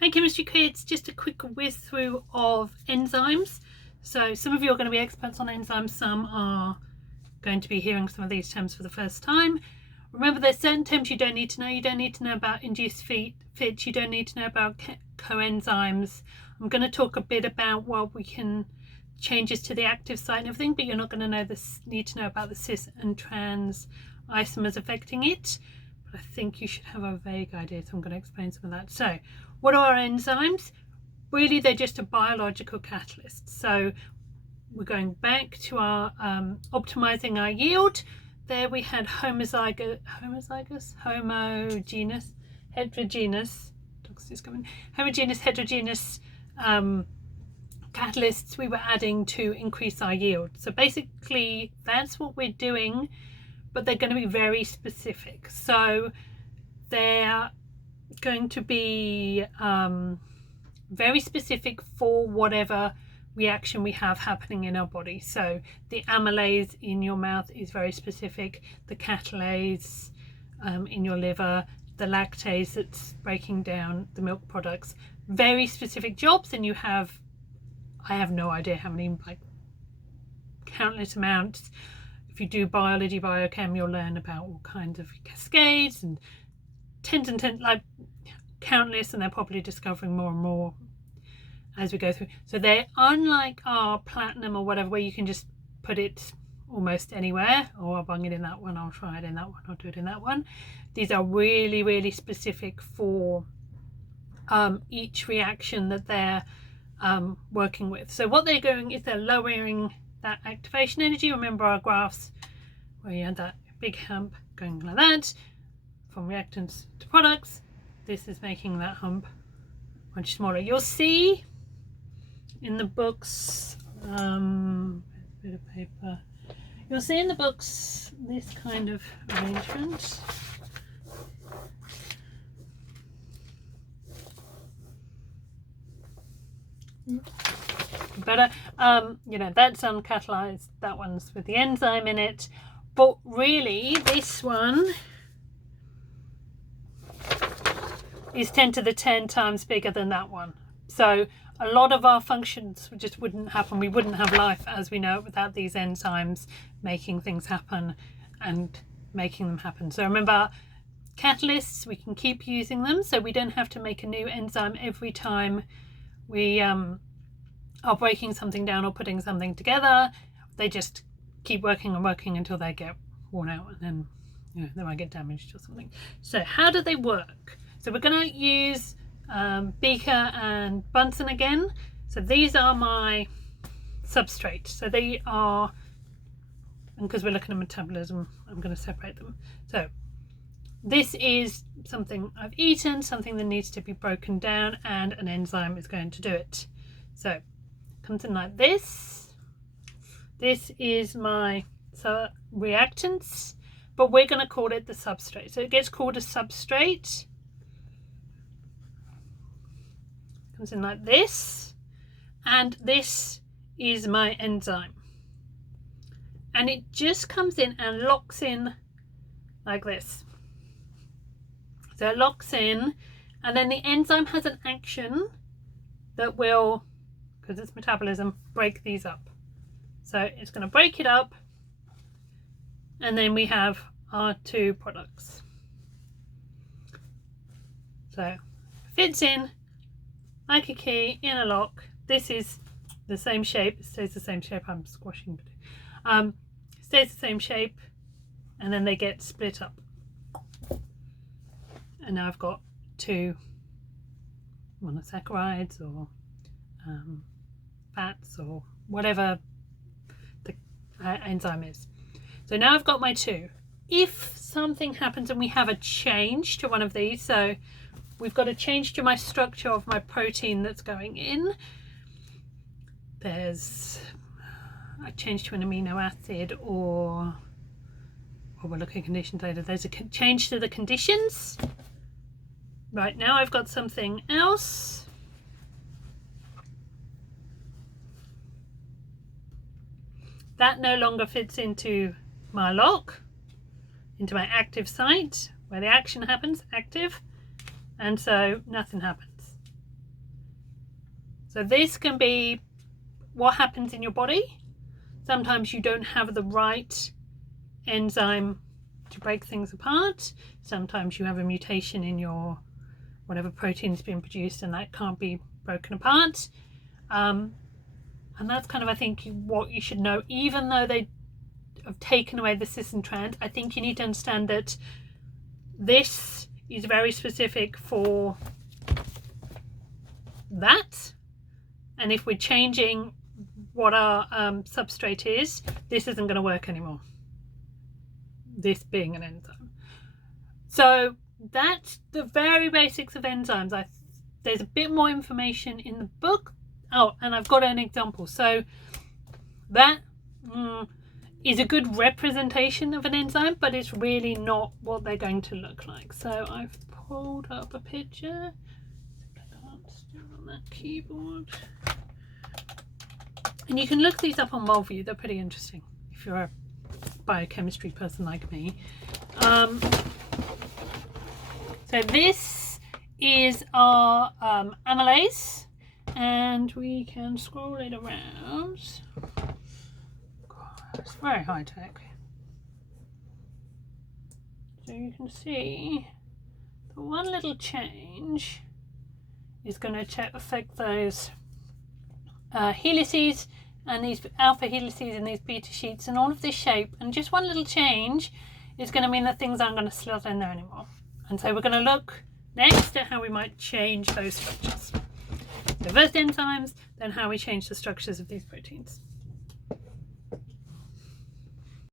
Hey chemistry kids, just a quick whiz through of enzymes. So some of you are going to be experts on enzymes, some are going to be hearing some of these terms for the first time. Remember, there's certain terms you don't need to know. You don't need to know about induced fits, you don't need to know about coenzymes. I'm going to talk a bit about what we can changes to the active site and everything, but you're not going to need to know about the cis and trans isomers affecting it. But I think you should have a vague idea, so I'm going to explain some of that. So what are enzymes? Really, they're just a biological catalyst. So we're going back to our optimizing our yield. There we had heterogeneous catalysts we were adding to increase our yield. So basically that's what we're doing, but they're going to be very specific. So they're going to be very specific for whatever reaction we have happening in our body. So the amylase in your mouth is very specific, the catalase in your liver, the lactase that's breaking down the milk products, very specific jobs. And you have, I have no idea how many, like countless amounts. If you do biology, biochem, you'll learn about all kinds of cascades and tens, like countless, and they're probably discovering more and more as we go through. So they're unlike our platinum or whatever, where you can just put it almost anywhere. Oh, I'll bung it in that one, I'll try it in that one, I'll do it in that one. These are really, really specific for each reaction that they're working with. So what they're doing is they're lowering that activation energy. Remember our graphs where you had that big hump going like that from reactants to products. This is making that hump much smaller. You'll see in the books, bit of paper, you'll see in the books this kind of arrangement. Better, you know, that's uncatalyzed, that one's with the enzyme in it, but really this one is 10 to the 10 times bigger than that one. So a lot of our functions just wouldn't happen. We wouldn't have life as we know it without these enzymes making things happen and making them happen. So remember, catalysts, we can keep using them, so we don't have to make a new enzyme every time we are breaking something down or putting something together. They just keep working and working until they get worn out, and then, you know, they might get damaged or something. So how do they work? So we're going to use Beaker and Bunsen again. So these are my substrate. So they are, and because we're looking at metabolism, I'm going to separate them. So this is something I've eaten, something that needs to be broken down, and an enzyme is going to do it. So it comes in like this. This is my reactants, but we're going to call it the substrate. So it gets called a substrate. Comes in like this, and this is my enzyme, and it just comes in and locks in like this. So it locks in, and then the enzyme has an action that will, because it's metabolism, break these up. So it's going to break it up, and then we have our two products. So fits in like a key in a lock. This is the same shape, it stays the same shape. I'm squashing, stays the same shape, and then they get split up. And now I've got two monosaccharides or fats or whatever the enzyme is. So now I've got my two. If something happens and we have a change to one of these, so we've got a change to my structure of my protein that's going in. There's a change to an amino acid, or we'll look at conditions later. There's a change to the conditions. Right now I've got something else. That no longer fits into my lock, into my active site, where the action happens, active. And so nothing happens. So this can be what happens in your body. Sometimes you don't have the right enzyme to break things apart. Sometimes you have a mutation in your whatever protein's being produced and that can't be broken apart. And that's kind of, I think, what you should know. Even though they have taken away the cis and trans, I think you need to understand that this is very specific for that. And if we're changing what our substrate is, this isn't going to work anymore. This being an enzyme. So that's the very basics of enzymes. There's a bit more information in the book. Oh, and I've got an example. So that is a good representation of an enzyme, but it's really not what they're going to look like. So I've pulled up a picture. I can't still on that keyboard. And you can look these up on Molview. They're pretty interesting if you're a biochemistry person like me. So this is our amylase, and we can scroll it around. God, it's very high tech. So you can see the one little change is going to affect those helices and these alpha helices and these beta sheets and all of this shape, and just one little change is going to mean that things aren't going to slot in there anymore. And so we're going to look next at how we might change those structures. So first enzymes, then how we change the structures of these proteins.